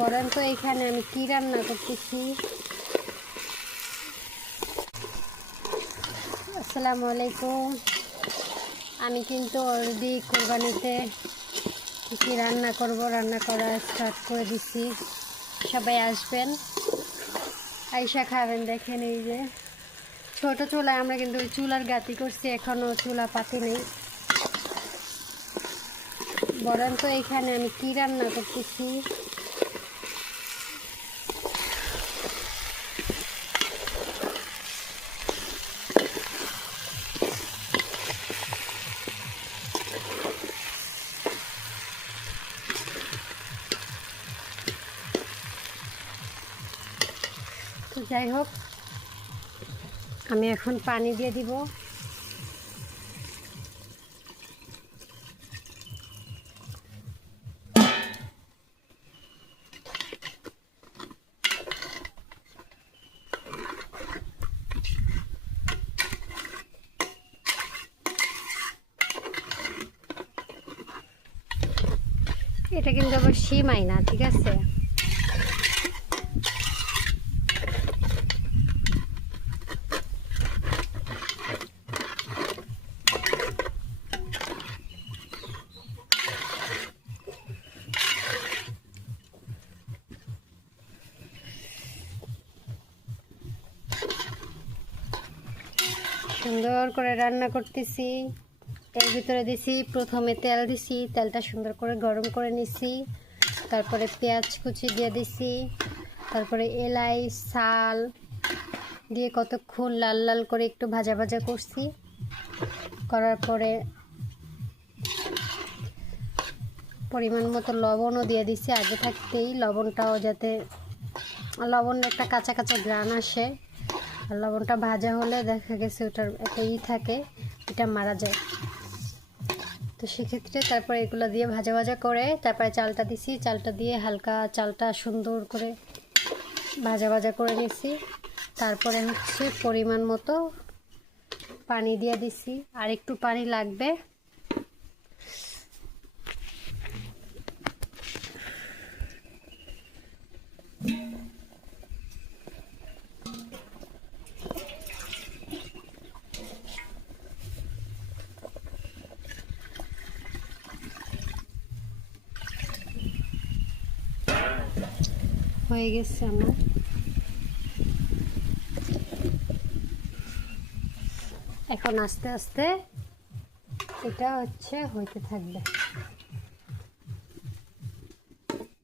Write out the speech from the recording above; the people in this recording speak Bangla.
বলেন তো এখানে আমি কি রান্না করতেছি? আসসালামু আলাইকুম। আমি কিন্তু অলরেডি কোরবানিতে কী রান্না করব, রান্না করা স্টার্ট করে দিচ্ছি সবাই আসবেন। আইসা খাবেন, দেখেন এই যে। ছোট চুলায় আমরা কিন্তু ওই চুলার গাতি করছি এখনও চুলা পাতি নেই। বলেন তো এখানে আমি কি রান্না করতেছি? যাই হোক আমি এখন পানি দিয়ে দিব। এটা কিন্তু আবার সীমাই না ঠিক আছে? সুন্দর করে রান্না করতেছি। এর ভিতরে দিছি, প্রথমে তেল দিছি, তেলটা সুন্দর করে গরম করে নিছি। তারপরে পেঁয়াজ কুচি দিয়ে দিছি, তারপরে এলাই শাল দিয়ে কতক্ষণ লাল লাল করে একটু ভাজা ভাজা করছি। করার পরে পরিমাণ মতো লবণও দিয়ে দিছি আগে থাকতেই। লবণটাও যাতে লবণ একটা কাঁচা কাঁচা গ্রান আসে। আর লবণটা ভাজা হলে দেখা গেছে ওটার একটা ই থাকে, এটা মারা যায়। তো সেক্ষেত্রে তারপর এগুলো দিয়ে ভাজা ভাজা করে তারপরে চালটা দিছি, চালটা দিয়ে হালকা চালটা সুন্দর করে ভাজা ভাজা করে নিছি। তারপরে হচ্ছে পরিমাণ মতো পানি দিয়ে দিছি। আর একটু পানি লাগবে হয়ে গেছে আমার। এখন আস্তে আস্তে এটা হচ্ছে হইতে থাকবে।